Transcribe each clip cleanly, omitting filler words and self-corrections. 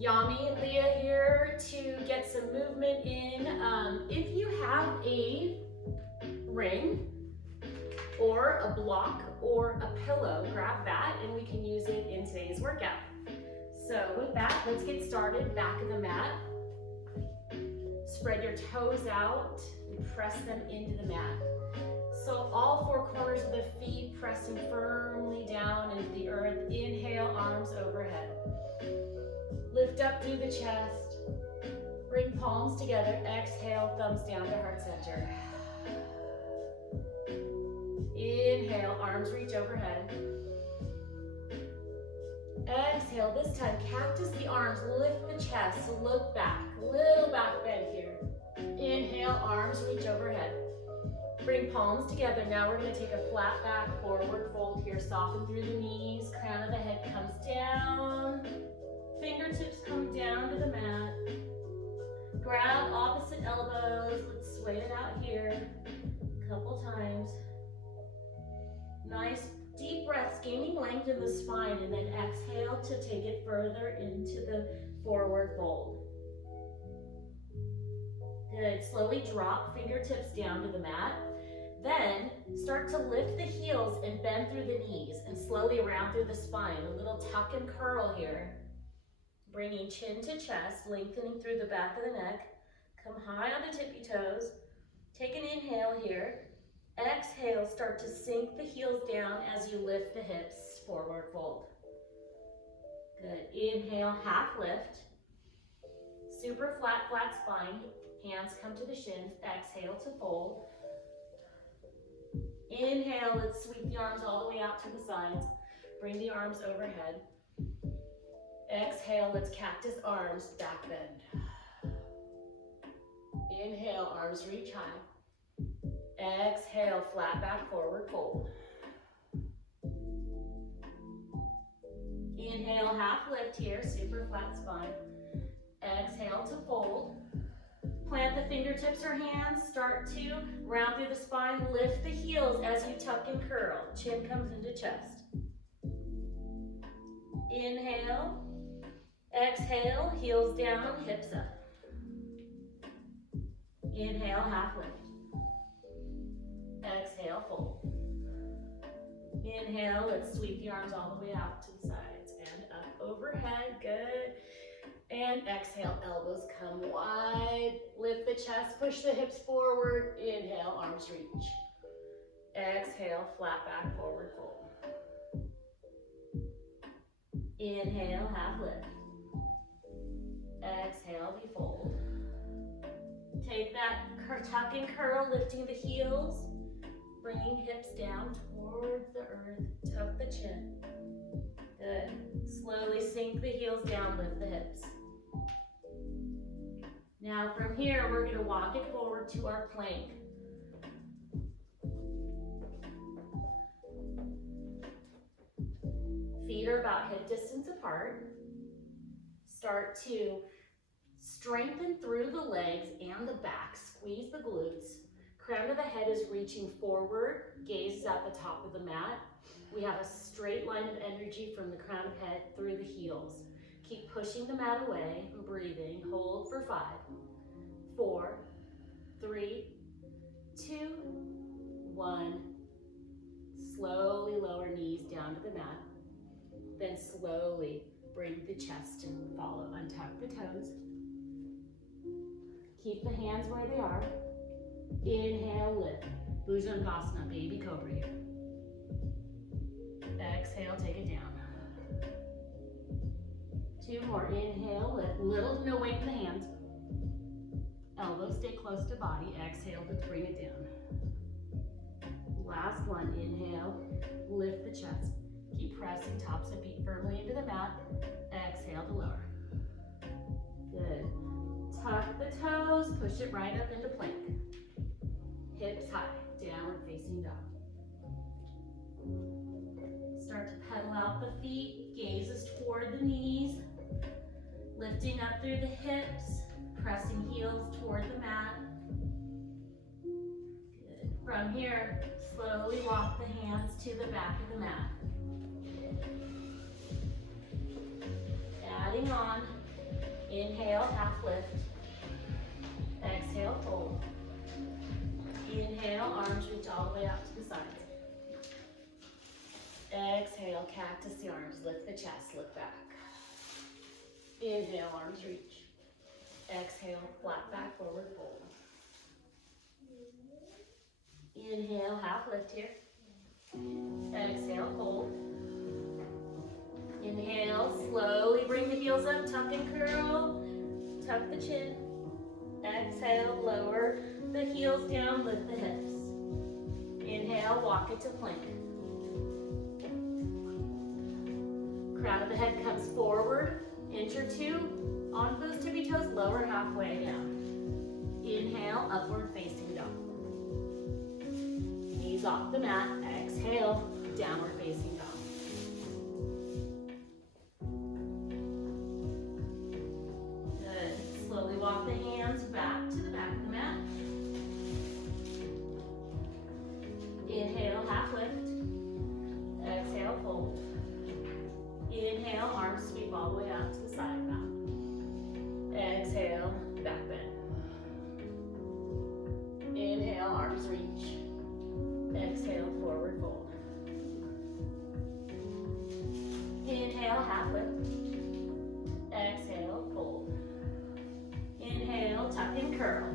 Yami, Leah here to get some movement in. If you have a ring or a block or a pillow, grab that and we can use it in today's workout. So with that, let's get started. Back of the mat. Spread your toes out and press them into the mat. So all four corners of the feet pressing firmly down into the earth. Inhale, arms overhead. Lift up through the chest. Bring palms together. Exhale, thumbs down to heart center. Inhale, arms reach overhead. Exhale, this time cactus the arms, lift the chest, look back. Little back bend here. Inhale, arms reach overhead. Bring palms together. Now we're going to take a flat back forward fold here. Soften through the knees. Crown of the head comes down. Fingertips come down to the mat. Grab opposite elbows. Let's sway it out here a couple times. Nice deep breaths, gaining length in the spine, and then exhale to take it further into the forward fold. Good. Slowly drop fingertips down to the mat. Then start to lift the heels and bend through the knees and slowly round through the spine. A little tuck and curl here. Bringing chin to chest, lengthening through the back of the neck. Come high on the tippy toes. Take an inhale here. Exhale, start to sink the heels down as you lift the hips, forward fold. Good. Inhale, half lift. Super flat spine. Hands come to the shins. Exhale to fold. Inhale, let's sweep the arms all the way out to the sides. Bring the arms overhead. Exhale, let's cactus arms, back bend. Inhale, arms reach high. Exhale, flat back forward fold. Inhale, half lift here, super flat spine. Exhale to fold. Plant the fingertips or hands, start to round through the spine, lift the heels as you tuck and curl. Chin comes into chest. Inhale, exhale, heels down, hips up. Inhale, half lift. Exhale, fold. Inhale, let's sweep the arms all the way out to the sides and up overhead, good. And exhale, elbows come wide. Lift the chest, push the hips forward. Inhale, arms reach. Exhale, flat back, forward fold. Inhale, half lift. Exhale, we fold. Take that tuck and curl, lifting the heels. Bringing hips down towards the earth. Tuck the chin. Good. Slowly sink the heels down, lift the hips. Now from here, we're going to walk it forward to our plank. Feet are about hip distance apart. Start to strengthen through the legs and the back. Squeeze the glutes. Crown of the head is reaching forward. Gaze is at the top of the mat. We have a straight line of energy from the crown of head through the heels. Keep pushing the mat away and breathing. Hold for 5, 4, 3, 2, 1. Slowly lower knees down to the mat. Then slowly bring the chest and follow. Untuck the toes. Keep the hands where they are. Inhale, lift. Bhujangasana, baby cobra here. Exhale, take it down. 2 more. Inhale, lift. Little to no weight in the hands. Elbows stay close to body. Exhale to bring it down. Last one. Inhale, lift the chest. Keep pressing tops of feet firmly into the mat. Exhale to lower. Good. Tuck the toes. Push it right up into plank. Hips high. Downward facing dog. Start to pedal out the feet. Gazes toward the knees. Lifting up through the hips. Pressing heels toward the mat. Good. From here, slowly walk the hands to the back of the mat. Adding on. Inhale, half lift. Exhale, fold. Inhale, arms reach all the way out to the sides. Exhale, cactus the arms, lift the chest, look back. Inhale, arms reach. Exhale, flat back, forward fold. Inhale, half lift here. Exhale, fold. Inhale, slowly bring the heels up, tuck and curl, tuck the chin. Exhale, lower the heels down, lift the hips. Inhale, walk it to plank. Crown of the head comes forward, inch or two, onto those tippy toes, lower halfway down. Inhale, upward facing dog. Knees off the mat, exhale, downward facing dog. Good, slowly walk the hands back to the back of the mat. Inhale, half lift. Exhale, fold. Inhale, arms sweep all the way out to the side now. Exhale, back bend. Inhale, arms reach. Exhale, forward fold. Inhale, half lift. Exhale, fold. Inhale, tuck and curl.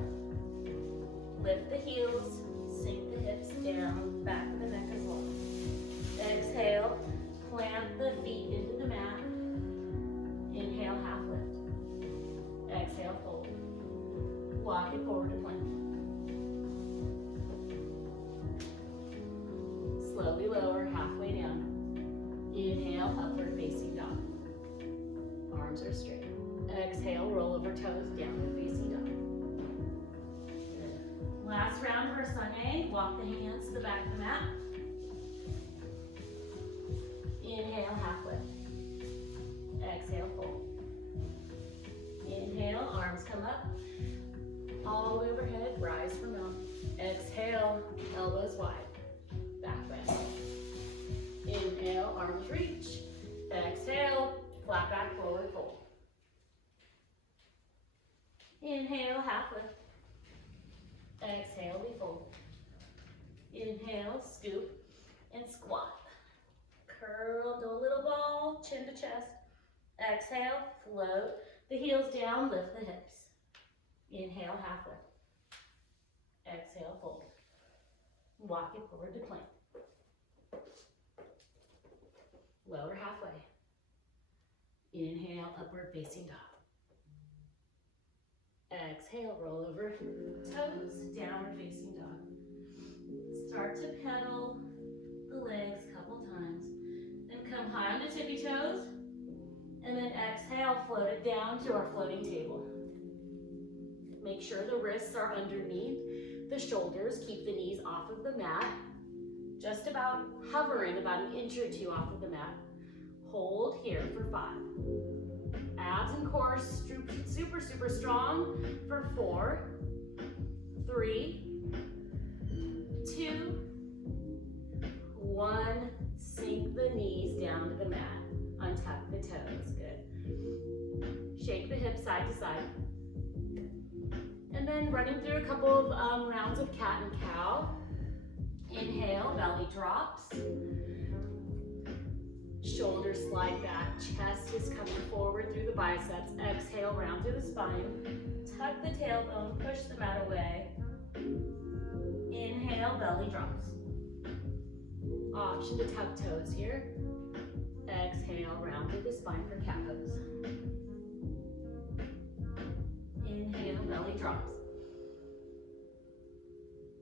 Lift the heels, sink the hips down, back of the neck as well. Exhale, plant the feet into the mat. Inhale, half lift. Exhale, fold. Walk it forward to plank. Slowly lower, halfway down. Inhale, upward facing dog. Arms are straight. Exhale, roll over toes, downward facing dog. Good. Last round for Sunday. Walk the hands to the back of the mat. Inhale, half lift. Exhale, fold. Inhale, arms come up. All the way overhead, rise for mountain. Exhale, elbows wide. Back bend. Inhale, arms reach. Exhale, flat back, forward fold. Inhale, half lift. Exhale, we fold. Inhale, scoop and squat. Curl, do a little ball, chin to chest. Exhale, float the heels down, lift the hips. Inhale, half lift. Exhale, fold. Walk it forward to plank. Lower halfway. Inhale, upward facing dog. Exhale, roll over toes, downward facing dog. Start to pedal the legs a couple times. Then come high on the tippy toes. And then exhale, float it down to our floating table. Make sure the wrists are underneath the shoulders. Keep the knees off of the mat. Just about hovering about an inch or two off of the mat. Hold here for 5. Abs and core super, super strong for 4, 3, 2, 1. Sink the knees down to the mat. Untuck the toes, good. Shake the hips side to side. And then running through a couple of rounds of cat and cow. Inhale, belly drops. Shoulders slide back, chest is coming forward through the biceps. Exhale, round through the spine. Tuck the tailbone, push the mat away. Inhale, belly drops. Option to tuck toes here. Exhale, round through the spine for cat pose. Inhale, belly drops.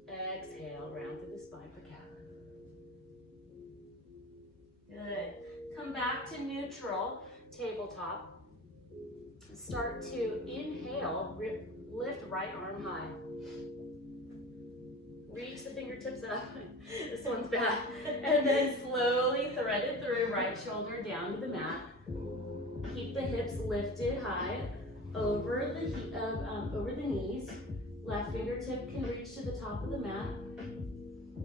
Exhale, round through the spine for cat. Good. Come back to neutral, tabletop. Start to inhale, lift right arm high. Reach the fingertips up. This one's bad. And then slowly thread it through, right shoulder down to the mat. Keep the hips lifted high over the knees. Left fingertip can reach to the top of the mat.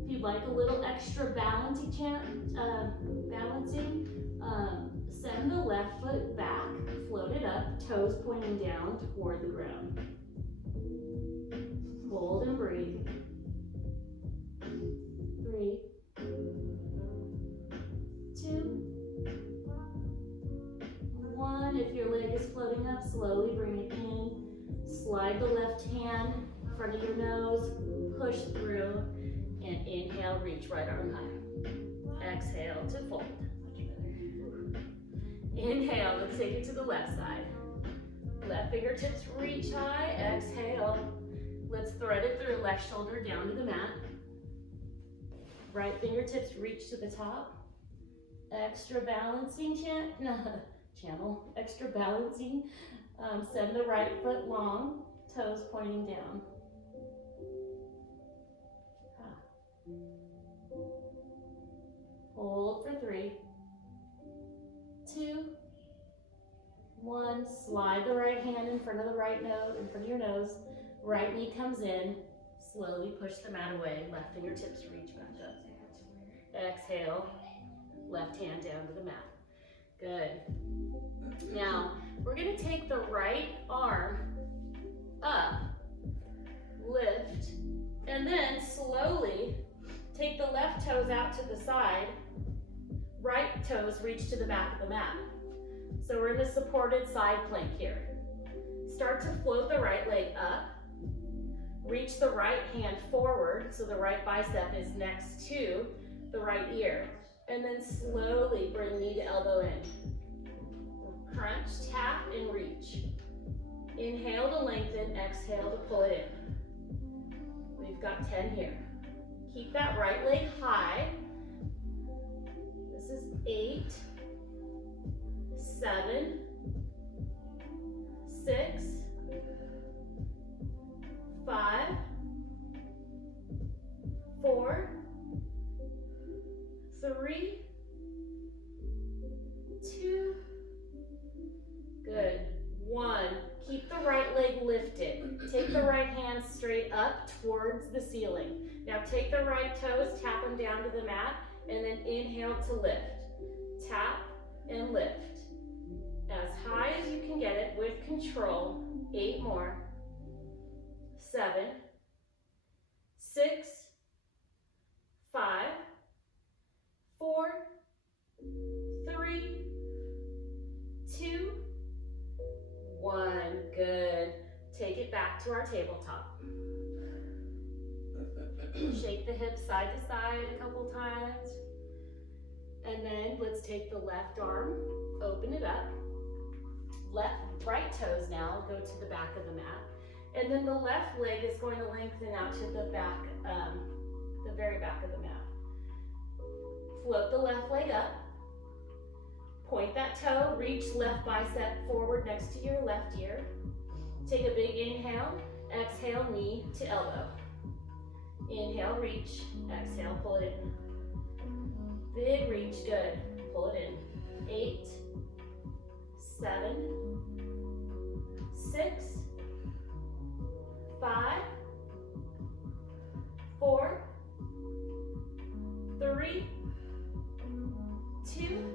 If you'd like a little extra balancing, Send the left foot back, float it up, toes pointing down toward the ground. Hold and breathe. 3, 2, 1. If your leg is floating up, slowly bring it in. Slide the left hand in front of your nose, push through, and inhale, reach right arm high. Exhale to fold. Inhale, let's take it to the left side. Left fingertips reach high, exhale. Let's thread it through, left shoulder down to the mat. Right fingertips reach to the top. Extra balancing channel, extra balancing. Send the right foot long, toes pointing down. Hold for 3, 2, 1. Slide the right hand in front of the right nose, in front of your nose. Right knee comes in. Slowly push the mat away. Left fingertips reach back up. Exhale. Left hand down to the mat. Good. Now, we're going to take the right arm up, lift, and then slowly take the left toes out to the side. Right toes reach to the back of the mat. So we're in a supported side plank here. Start to float the right leg up. Reach the right hand forward so the right bicep is next to the right ear. And then slowly bring knee to elbow in. Crunch, tap, and reach. Inhale to lengthen, exhale to pull it in. We've got 10 here. Keep that right leg high. This is 8, 7, 6, 5, 4, 3, 2, good, 1. Keep the right leg lifted. Take the right hand straight up towards the ceiling. Now take the right toes, tap them down to the mat, and then inhale to lift. Tap and lift. As high as you can get it with control. 8 more. 7, 6, 5, 4, 3, 2, 1. Good. Take it back to our tabletop. Shake the hips side to side a couple times. And then let's take the left arm, open it up. Right toes now go to the back of the mat. And then the left leg is going to lengthen out to the back, the very back of the mat. Float the left leg up. Point that toe, reach left bicep forward next to your left ear. Take a big inhale, exhale, knee to elbow. Inhale, reach, exhale, pull it in. Big reach, good. Pull it in. 8, 7, 6, 5, 4, 3, 2,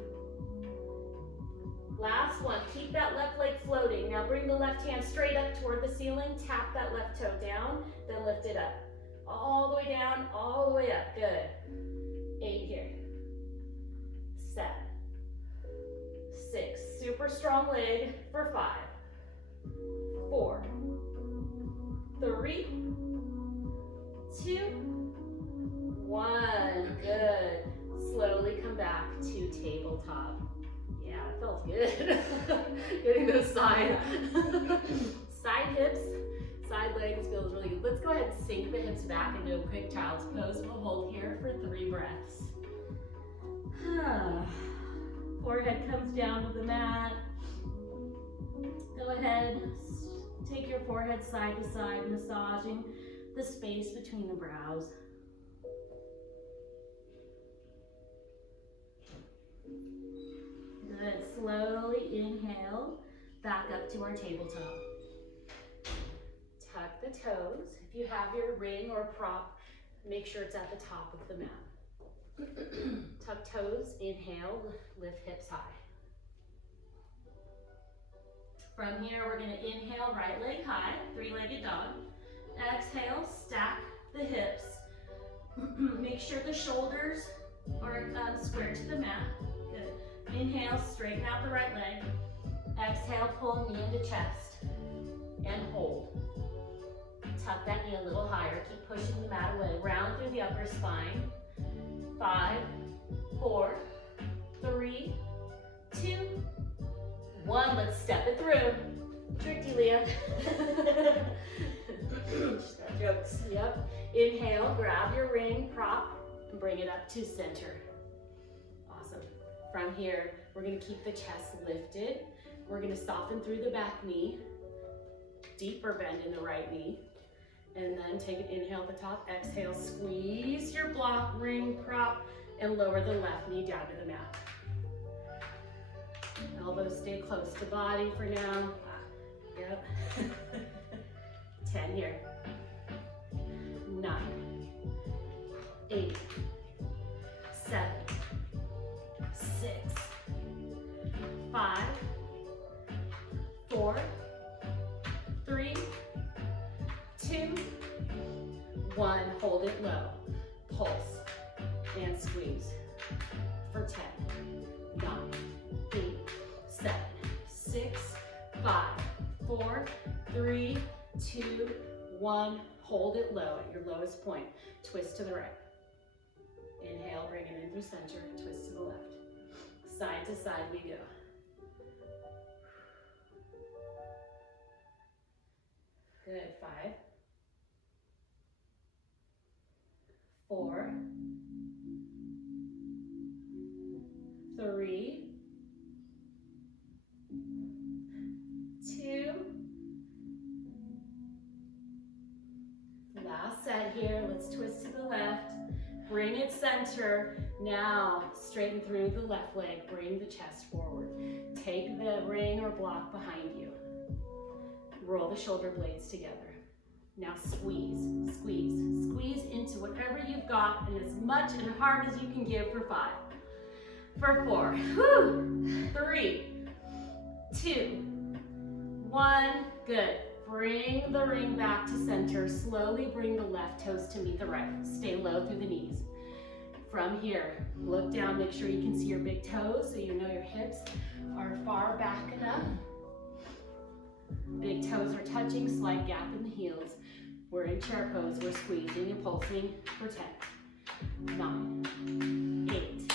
last one. Keep that left leg floating. Now bring the left hand straight up toward the ceiling. Tap that left toe down, then lift it up. All the way down, all the way up. Good. 8 here. 7, 6. Super strong leg for 5, 4, 3, 2, 1. Good. Slowly come back to tabletop. Yeah, it felt good. Getting those side hips, side legs feels really good. Let's go ahead and sink the hips back and do a quick child's pose. We'll hold here for 3 breaths. Forehead comes down to the mat. Go ahead, take your forehead side to side, massaging the space between the brows. Good. Slowly inhale, back up to our tabletop. Tuck the toes. If you have your ring or prop, make sure it's at the top of the mat. Tuck toes, inhale, lift hips high. From here, we're gonna inhale, right leg high, three-legged dog. Exhale, stack the hips. Make sure the shoulders are square to the mat. Good. Inhale, straighten out the right leg. Exhale, pull knee into chest and hold. Tuck that knee a little higher. Keep pushing the mat away. Round through the upper spine. 5, 4, 3, 2, 1. Let's step it through. Tricky, Leah. Jokes. Yep. Inhale, grab your ring prop and bring it up to center. Awesome. From here, we're gonna keep the chest lifted. We're gonna soften through the back knee, deeper bend in the right knee, and then take an inhale at the top. Exhale, squeeze your block, ring prop, and lower the left knee down to the mat. Elbows stay close to body for now. Yep. 10 here. 9, 8, 7, 6, 5, 4, 3, 2, 1. Hold it low. Pulse and squeeze for 10, 9, 8, 7, 6, 5, 4, 3, 2, 1. Hold it low at your lowest point. Twist to the right. Inhale, bring it in through center. Twist to the left. Side to side we go. Good. 5, 4, 3, 2. Last set here. Let's twist to the left. Bring it center. Now straighten through the left leg. Bring the chest forward. Take the ring or block behind you. Roll the shoulder blades together. Now squeeze, squeeze, squeeze into whatever you've got and as much and hard as you can give for 5. For 4, whew, 3, 2, 1, good. Bring the ring back to center. Slowly bring the left toes to meet the right. Stay low through the knees. From here, look down, make sure you can see your big toes so you know your hips are far back enough. Big toes are touching, slight gap in the heels. We're in chair pose, we're squeezing and pulsing for 10, 9, 8,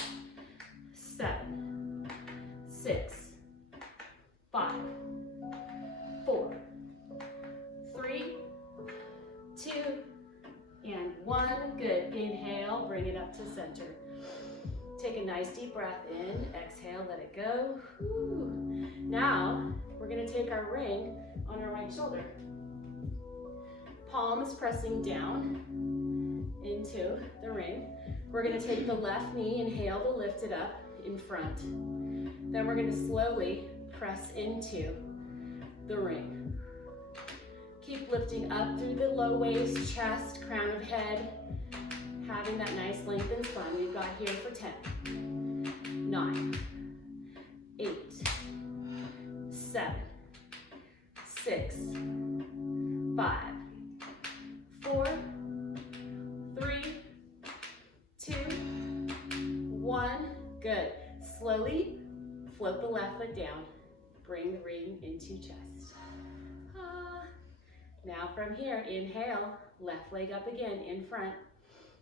7, 6, 5, 4, 3, 2, and 1. Good. Inhale, bring it up to center. Take a nice deep breath in. Exhale, let it go. Whew. Now, we're going to take our ring on our right shoulder. Palms pressing down into the ring. We're going to take the left knee, inhale to lift it up in front. Then we're going to slowly press into the ring. Keep lifting up through the low waist, chest, crown of head, having that nice lengthened spine. We've got here for 10, 9, 8, 7, 6, 5, 4, 3, 2, 1. Good. Slowly float the left foot down. Bring the ring into chest. Now from here, inhale, left leg up again in front.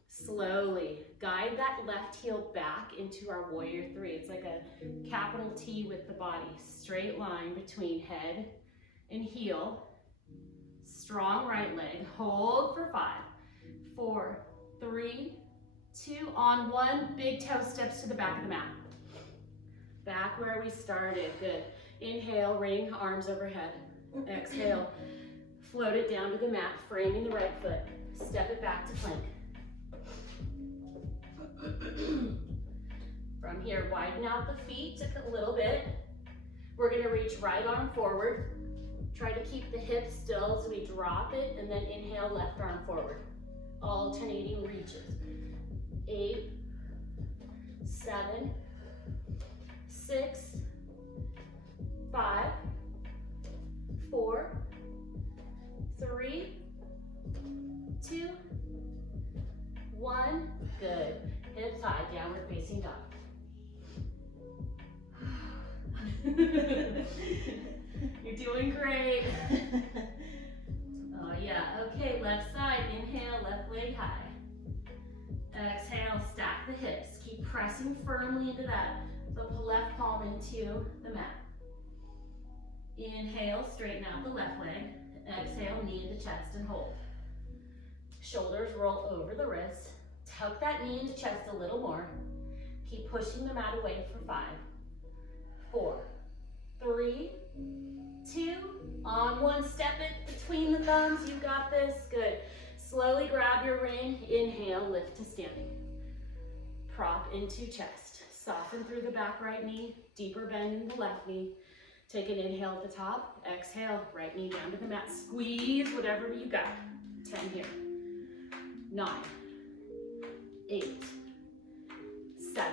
Slowly guide that left heel back into our warrior 3. It's like a capital T with the body. Straight line between head and heel. Strong right leg. Hold for 5, 4, 3, 2, on 1. Big toe steps to the back of the mat. Back where we started. Good. Inhale, ring, arms overhead. Exhale. Float it down to the mat, framing the right foot. Step it back to plank. From here, widen out the feet a little bit. We're gonna reach right arm forward. Try to keep the hips still as we drop it, and then inhale, left arm forward. Alternating reaches. 8, 7, 6, 5, pressing firmly into that. The left palm into the mat. Inhale, straighten out the left leg. Exhale, knee into chest and hold. Shoulders roll over the wrists. Tuck that knee into chest a little more. Keep pushing the mat away for 5, 4, 3, 2, on 1. Step it between the thumbs. You got this. Good. Slowly grab your ring. Inhale, lift to standing. Prop into chest. Soften through the back right knee. Deeper bend in the left knee. Take an inhale at the top. Exhale, right knee down to the mat. Squeeze whatever you got. 10 here. 9, 8, 7,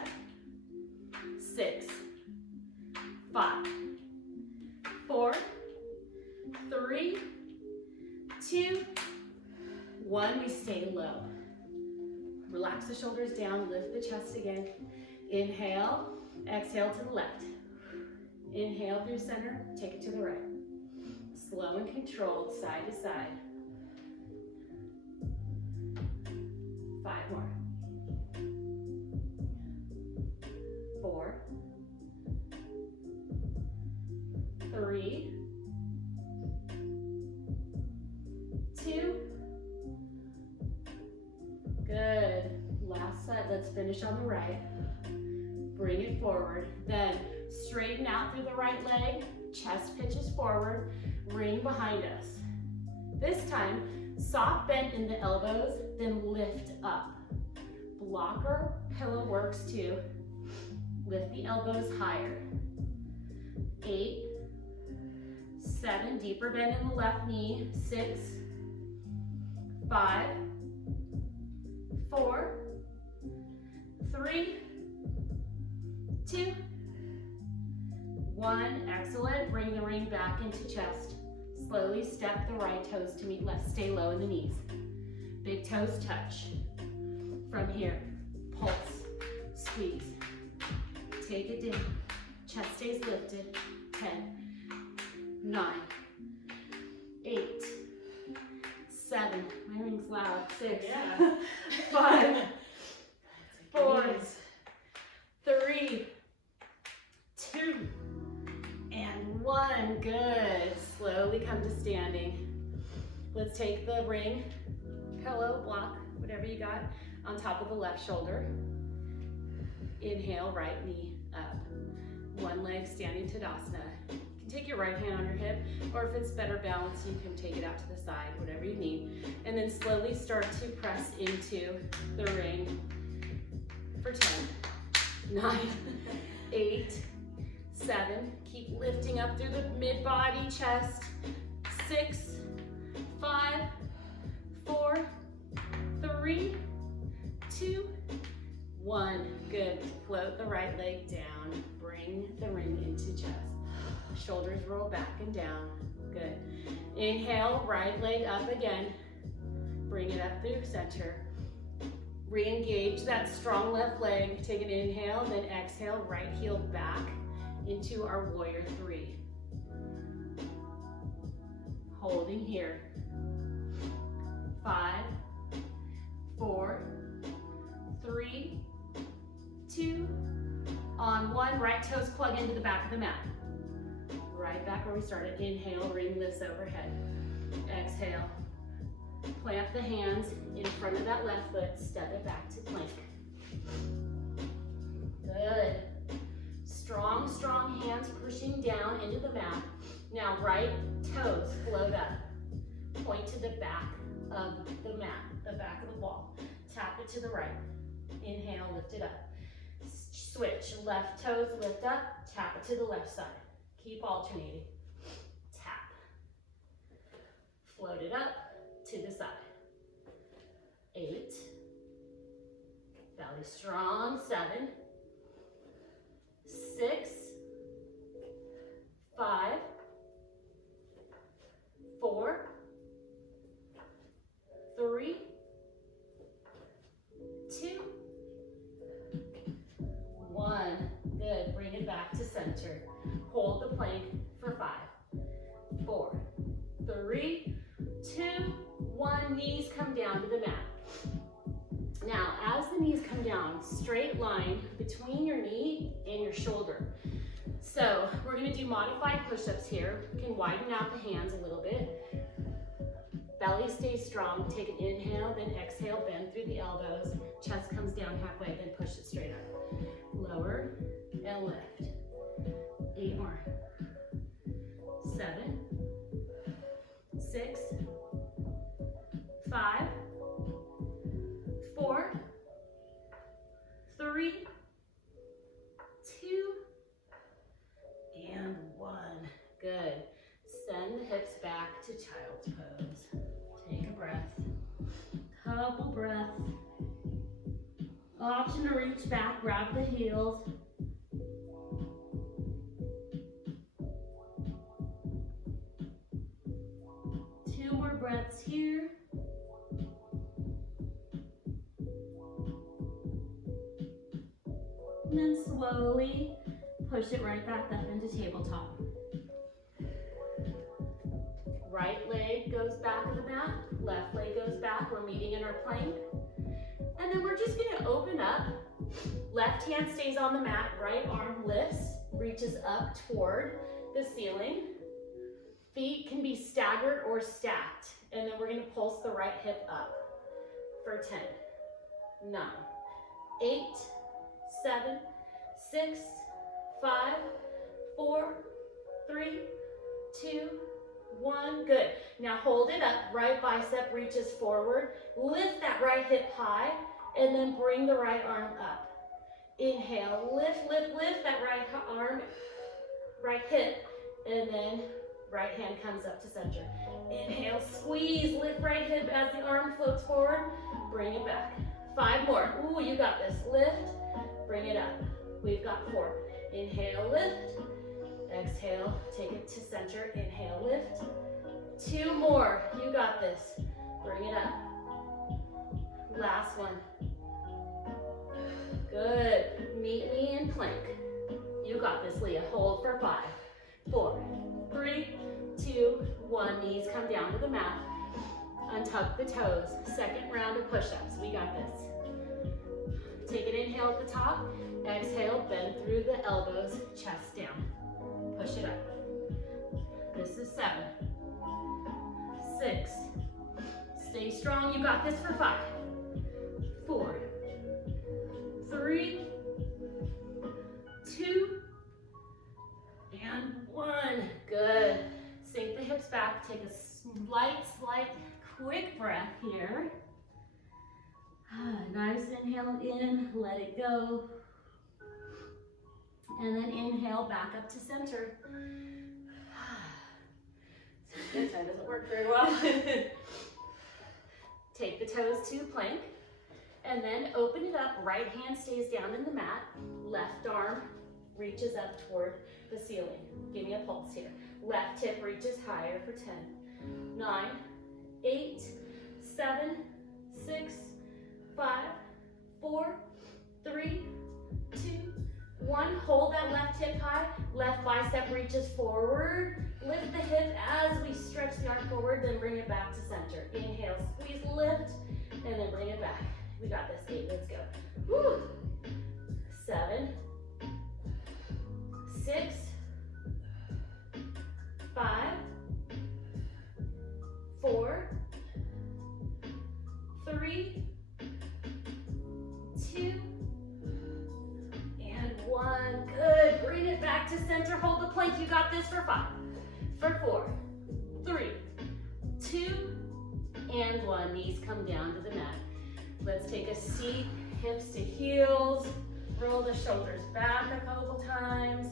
6, 5, 4, 3, 2, 1. We stay low. Relax the shoulders down, lift the chest again. Inhale, exhale to the left. Inhale through center, take it to the right. Slow and controlled, side to side. 5 more. 4, 3, 2. Good. Last side. Let's finish on the right. Bring it forward. Then straighten out through the right leg. Chest pitches forward. Ring behind us. This time, soft bend in the elbows, then lift up. Blocker pillow works too. Lift the elbows higher. 8, 7, deeper bend in the left knee. 6, 5, 4, 3, 2, 1. Excellent. Bring the ring back into chest. Slowly step the right toes to meet left. Stay low in the knees. Big toes touch. From here, pulse, squeeze. Take it down. Chest stays lifted. 10, 9, 8, 7. My ring's loud. 6, 5, 4, 3, 2, and 1. Good. Slowly come to standing. Let's take the ring, pillow, block, whatever you got, on top of the left shoulder. Inhale, right knee up. One leg standing Tadasana. You can take your right hand on your hip, or if it's better balance, you can take it out to the side, whatever you need. And then slowly start to press into the ring for 10, 9, 8, 7. Keep lifting up through the mid-body, chest. 6, 5, 4, 3, 2, 1. Good. Float the right leg down. Bring the ring into chest. Shoulders roll back and down. Good. Inhale, right leg up again. Bring it up through center. Re-engage that strong left leg. Take an inhale, then exhale, right heel back into our warrior 3. Holding here. 5, 4, 3, 2, on 1. Right toes plug into the back of the mat. Right back where we started. Inhale, ring lifts overhead. Exhale. Plant the hands in front of that left foot. Step it back to plank. Good. Strong, strong hands pushing down into the mat. Now right toes float up. Point to the back of the mat, the back of the wall. Tap it to the right. Inhale, lift it up. Switch, left toes lift up, tap it to the left side. Keep alternating. Tap. Float it up to the side. 8. Belly strong. 7. 6. 5. 4. 3. 2. 1. Good. Bring it back to center. Hold the plank for 5, 4, 3, 2, 1. Knees come down to the mat. Now, as the knees come down, down, straight line between your knee and your shoulder. So we're gonna do modified push-ups here. You can widen out the hands a little bit. Belly stays strong. Take an inhale, then exhale, bend through the elbows. Chest comes down halfway, then push it straight up. Lower and lift. 8 more. 7, 6, 5, 4, 3, 2, and 1. Good. Send the hips back to child's pose. Take a breath. Couple breaths. Option to reach back, grab the heels. Two more breaths here. And then slowly push it right back up into tabletop. Right leg goes back to the mat, left leg goes back. We're meeting in our plank. And then we're just gonna open up. Left hand stays on the mat, right arm lifts, reaches up toward the ceiling. Feet can be staggered or stacked. And then we're gonna pulse the right hip up for 10, 9, 8, 7, 6, 5, 4, 3, 2, 1. Good. Now hold it up. Right bicep reaches forward. Lift that right hip high and then bring the right arm up. Inhale, lift, lift, lift that right arm, right hip, and then right hand comes up to center. Inhale, squeeze, lift right hip as the arm floats forward. Bring it back. 5 more. Ooh, you got this. Lift, bring it up. We've got 4. Inhale, lift. Exhale, take it to center. Inhale, lift. 2 more. You got this. Bring it up. Last one. Good. Meet me in plank. You got this, Leah. Hold for 5, 4, 3, 2, 1. Knees come down to the mat. Untuck the toes. Second round of push-ups. We got this. Take an inhale at the top. Exhale, bend through the elbows, chest down. Push it up. This is 7, 6. Stay strong. You got this for 5, 4, 3, 2, and 1. Good. Sink the hips back. Take a slight, quick breath here. Nice inhale in. Let it go. And then inhale back up to center. That doesn't work very well. Take the toes to plank. And then open it up. Right hand stays down in the mat. Left arm reaches up toward the ceiling. Give me a pulse here. Left hip reaches higher for 10, 9, 8, 7, 6, 5, 4, 3, 2, 1. Hold that left hip high. Left bicep reaches forward. Lift the hip as we stretch the arm forward, then bring it back to center. Inhale, squeeze, lift, and then bring it back. We got this. 8, let's go. Woo. 7, 6, 5, 4, 3, 2, and 1. Good. Bring it back to center. Hold the plank. You got this for 5, for 4, 3, 2, and 1. Knees come down to the mat. Let's take a seat, hips to heels. Roll the shoulders back a couple times.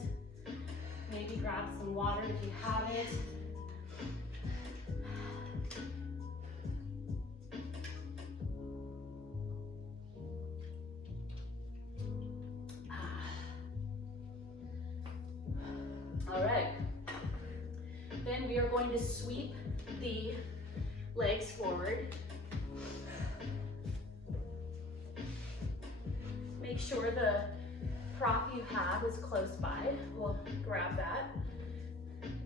Maybe grab some water if you have it. All right. Then we are going to sweep the legs forward. Make sure the prop you have is close by. We'll grab that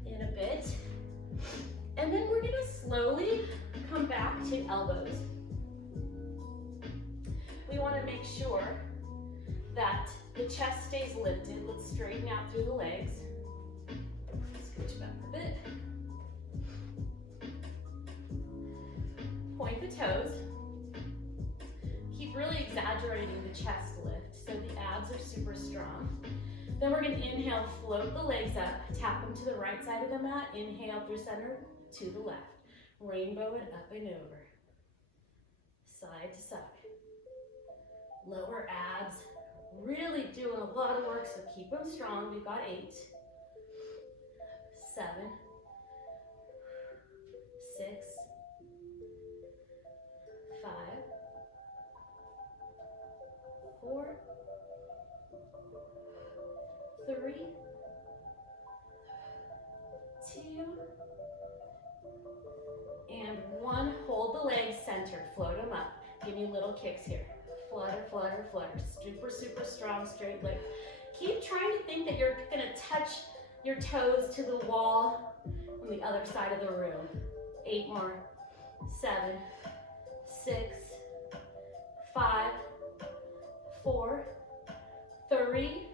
in a bit. And then we're gonna slowly come back to elbows. We wanna make sure chest stays lifted, let's straighten out through the legs. Scooch back a bit. Point the toes. Keep really exaggerating the chest lift so the abs are super strong. Then we're going to inhale, float the legs up, tap them to the right side of the mat. Inhale through center to the left. Rainbow it up and over. Side to side. Lower abs. Really doing a lot of work, so keep them strong. We've got 8, 7, 6, 5, 4, 3, 2, and 1. Hold the legs centered, float them up. Give me little kicks here. Flutter, flutter, flutter. Super, super strong, straight leg. Keep trying to think that you're gonna touch your toes to the wall on the other side of the room. 8 more. 7, 6, 5, 4, 3,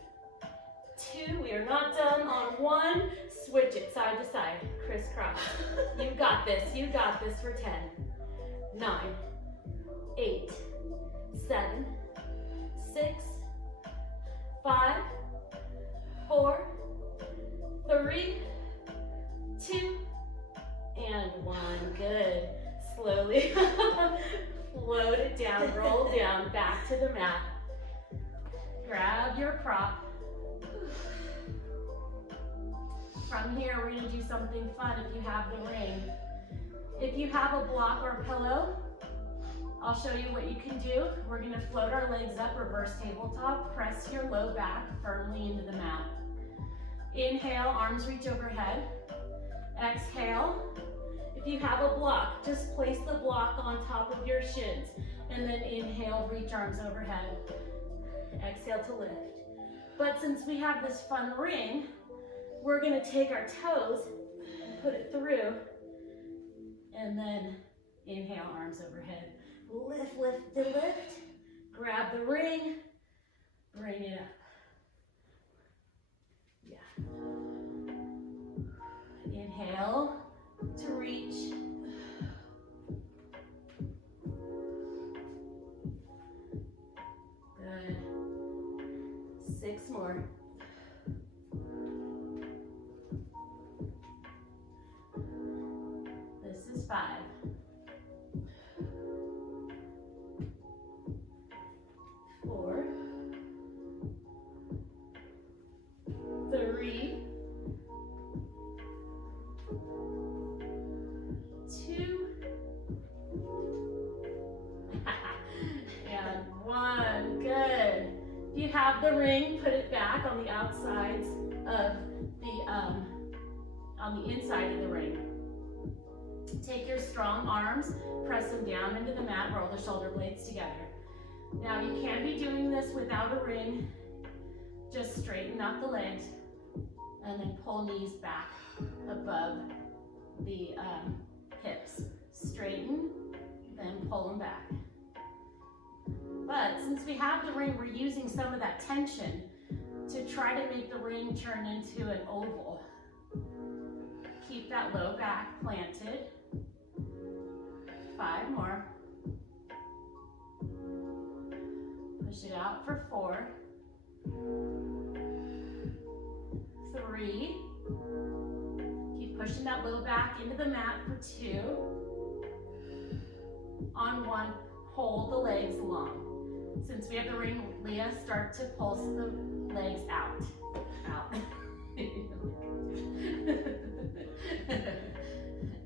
2. We are not done on 1. Switch it side to side, crisscross. You got this. You got this for 10, 9, 8, 7, 6, 5, 4, 3, 2, and 1. Good. Slowly float it down, roll down, back to the mat. Grab your prop. From here, we're going to do something fun if you have the ring. If you have a block or a pillow, I'll show you what you can do. We're going to float our legs up, reverse tabletop, press your low back firmly into the mat. Inhale, arms reach overhead. Exhale. If you have a block, just place the block on top of your shins, and then inhale, reach arms overhead. Exhale to lift. But since we have this fun ring, we're going to take our toes and put it through, and then inhale, arms overhead. Lift, lift, lift. Grab the ring, bring it up. Yeah. Inhale to reach. Good. 6 more. This is 5. 4, 3, 2, and 1. Good. If you have the ring, put it back on the outsides of the, on the inside of the ring. Take your strong arms, press them down into the mat, roll the shoulder blades together. Now you can be doing this without a ring. Just straighten out the legs and then pull knees back above the hips. Straighten, then pull them back. But since we have the ring, we're using some of that tension to try to make the ring turn into an oval. Keep that low back planted. 5 more. Push it out for 4, 3. Keep pushing that low back into the mat for 2. On 1, hold the legs long. Since we have the ring, Leah, start to pulse the legs out. Out.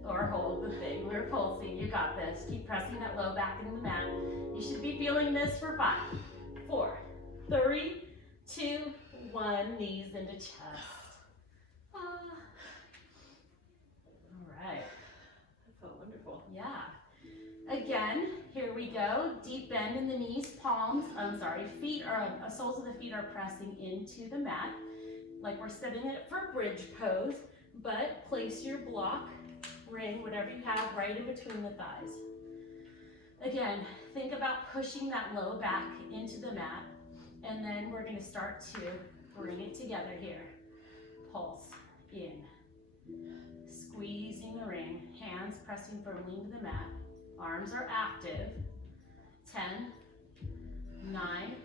Or hold the thing. We're pulsing. You got this. Keep pressing that low back into the mat. You should be feeling this for 5, 4, 3, 2, 1. Knees into chest. All right. That felt wonderful. Yeah. Again, here we go. Deep bend in the knees, feet are, soles of the feet are pressing into the mat, like we're setting it for bridge pose, but place your block, ring, whatever you have, right in between the thighs. Again, think about pushing that low back into the mat And then we're gonna start to bring it together here. Pulse in. Squeezing the ring, hands pressing firmly into the mat. Arms are active. 10, 9,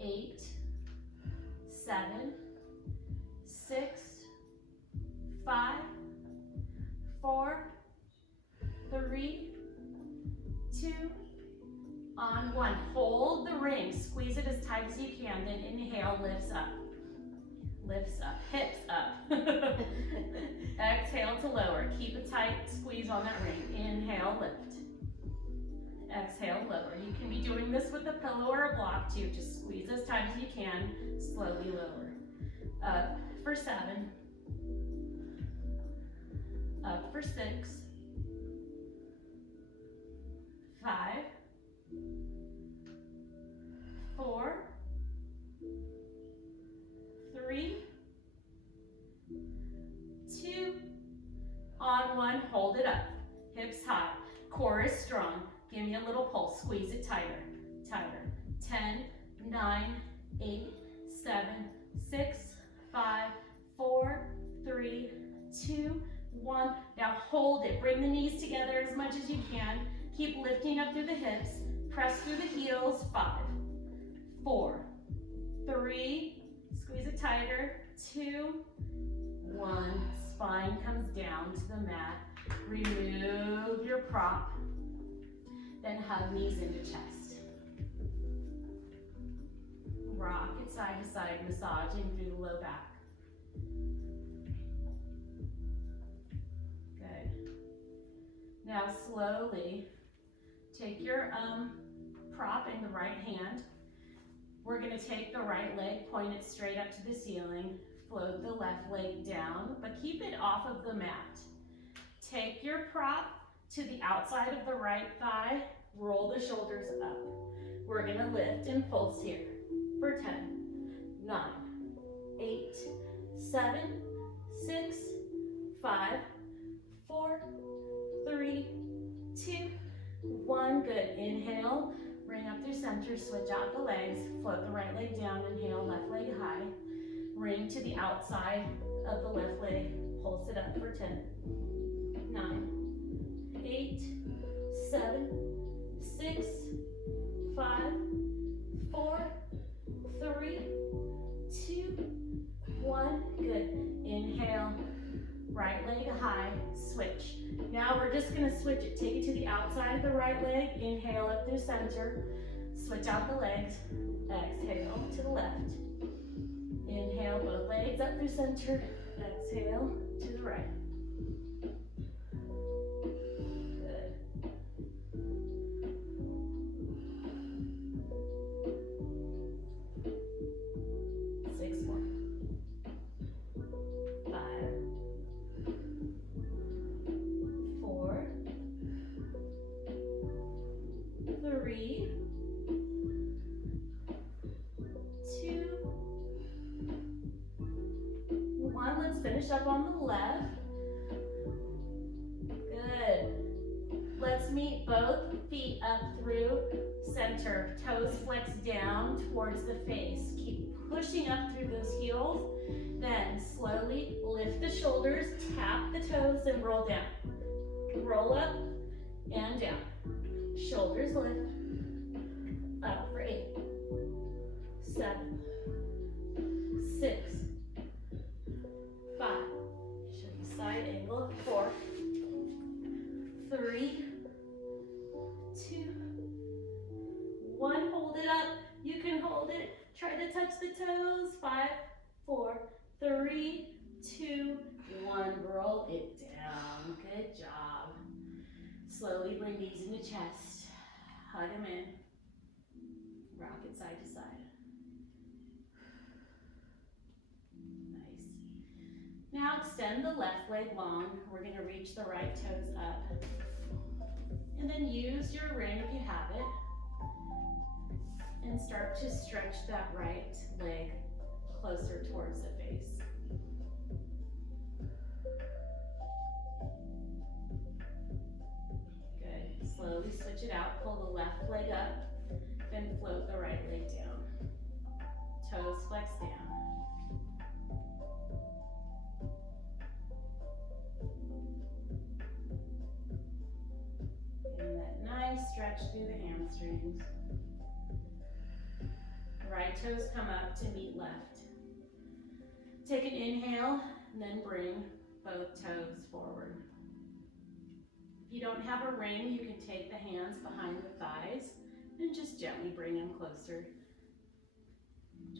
8, 7, 6, 5, 4, 3, 2, on 1. Hold the ring, squeeze it as tight as you can, then inhale, lifts up. Lifts up, hips up. Exhale to lower. Keep a tight squeeze on that ring. Inhale, lift. Exhale, lower. You can be doing this with a pillow or a block too. Just squeeze as tight as you can. Slowly lower. Up for 7. Up for 6. 5. 4. 3, 2, on 1, hold it up, hips high, core is strong, give me a little pulse, squeeze it tighter, tighter, 10, 9, 8, 7, 6, 5, 4, 3, 2, 1, now hold it, bring the knees together as much as you can, keep lifting up through the hips, press through the heels, 5, 4, 3, squeeze it tighter, 2, 1, spine comes down to the mat, remove your prop, then hug knees into chest. Rock it side to side, massaging through the low back. Good. Now slowly take your prop in the right hand. We're gonna take the right leg, point it straight up to the ceiling, float the left leg down, but keep it off of the mat. Take your prop to the outside of the right thigh, roll the shoulders up. We're gonna lift and pulse here for 10, 9, 8, 7, 6, 5, 4, 3, 2, 1, good. Inhale. Bring up through center, switch out the legs, float the right leg down, inhale, left leg high. Ring to the outside of the left leg, pulse it up for 10, 9, 8, 7, 6, 5, 4, 3, 2, 1, good. Inhale, right leg high, switch. Now we're just gonna switch it. Take it to the outside of the right leg. Inhale up through center. Switch out the legs. Exhale to the left. Inhale, both legs up through center. Exhale to the right. Good. 6 more. 5. 4, 3, 2, 1. Let's finish up on the left. Good. Let's meet both feet up through center. Toes flex down towards the face. Keep pushing up through those heels. Then slowly lift the shoulders, tap the toes, and roll down. Roll up and down. Shoulders lift. Up for 8, 7, 6, 5. Show you side angle. 4, 3, 2, 1. Hold it up. You can hold it. Try to touch the toes. 5, 4, 3, 2, 1. Roll it down. Good job. Slowly bring knees into chest. Hug them in. Rock it side to side. Nice. Now extend the left leg long. We're going to reach the right toes up. And then use your ring if you have it. And start to stretch that right leg closer towards the face. Good. Slowly switch it out. Pull the left leg up. Then float the right leg down. toes come up to meet left. Take an inhale, and then bring both toes forward. If you don't have a ring, you can take the hands behind the thighs and just gently bring them closer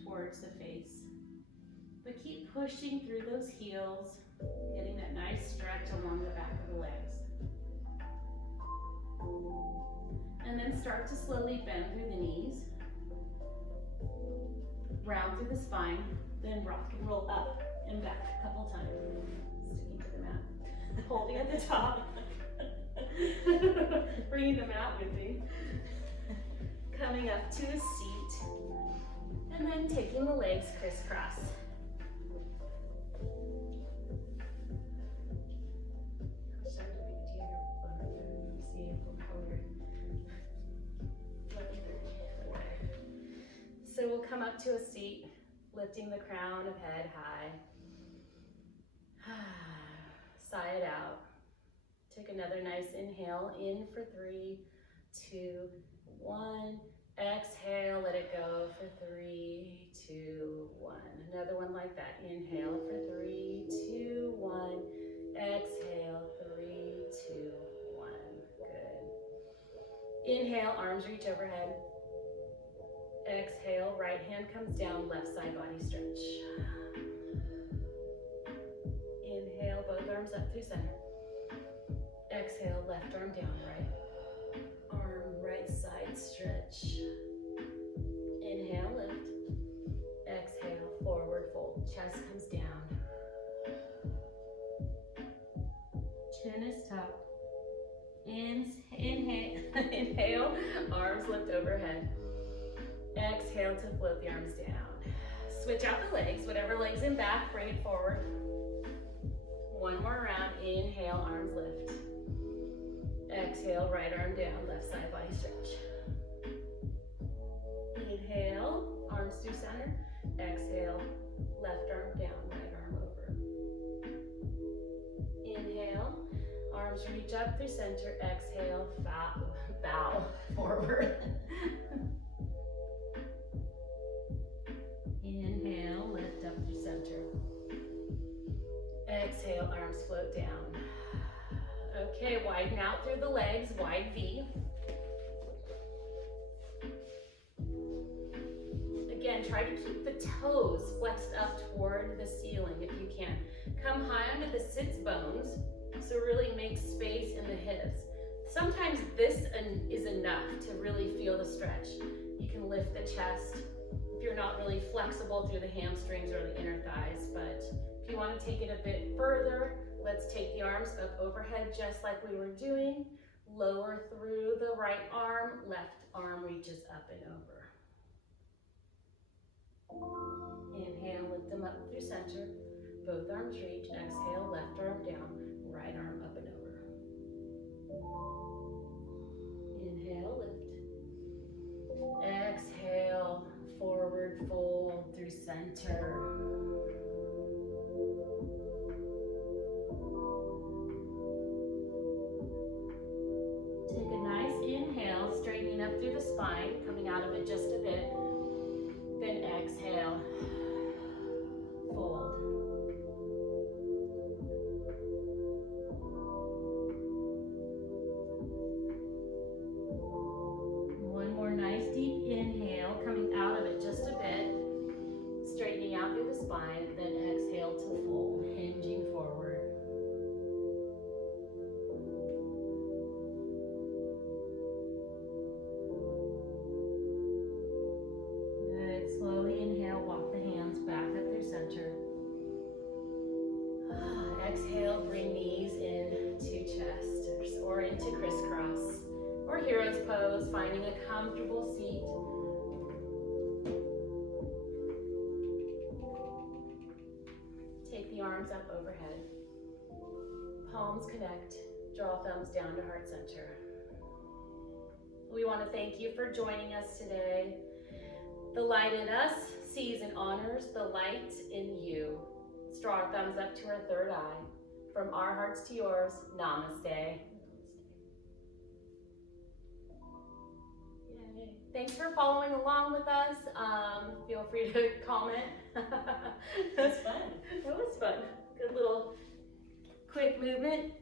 towards the face. But keep pushing through those heels, getting that nice stretch along the back of the legs. And then start to slowly bend through the knees, round through the spine, then rock and roll up and back a couple times. Sticking to the mat, holding at the top, bringing the mat with me. Coming up to a seat, and then taking the legs crisscross. So we'll come up to a seat, lifting the crown of head high. Sigh it out. Take another nice inhale in for 3, 2, 1. Exhale, let it go for 3, 2, 1. Another one like that. Inhale for 3, 2, 1. Exhale, 3, 2, 1. Good. Inhale, arms reach overhead. Exhale, right hand comes down, left side body stretch. Inhale, both arms up through center. Exhale, left arm down, right arm, right side stretch. Inhale, lift. Exhale, forward fold. Chest comes down. Chin is tucked. Inhale, inhale, arms lift overhead. Exhale to float the arms down. Switch out the legs, whatever leg's in back, bring it forward. One more round, inhale, arms lift. Exhale, right arm down, left side body stretch. Inhale, arms through center. Exhale, left arm down, right arm over. Inhale, arms reach up through center. Exhale, bow forward. Inhale, lift up through center. Exhale, arms float down. Okay, widen out through the legs, wide V. Again, try to keep the toes flexed up toward the ceiling if you can. Come high onto the sits bones, so really make space in the hips. Sometimes this is enough to really feel the stretch. You can lift the chest if you're not really flexible through the hamstrings or the inner thighs, but if you want to take it a bit further, let's take the arms up overhead just like we were doing. Lower through the right arm, left arm reaches up and over. Inhale, lift them up through center. Both arms reach. Exhale, left arm down, right arm up and over. Inhale, lift. Exhale, forward fold through center. Take a nice inhale, straightening up through the spine, coming out of it just a bit. Then exhale, fold. One more nice deep inhale, coming out of it just a bit, straightening out through the spine, then exhale to fold, hinging forward. Slowly inhale, walk the hands back up through center. Exhale, bring knees into chest or into crisscross or hero's pose, finding a comfortable seat. Take the arms up overhead. Palms connect, draw thumbs down to heart center. We want to thank you for joining us today. The light in us sees and honors the light in you. Let's draw our thumbs up to our third eye. From our hearts to yours, namaste. Yay. Thanks for following along with us. Feel free to comment. It's fun. It was fun. Good little quick movement.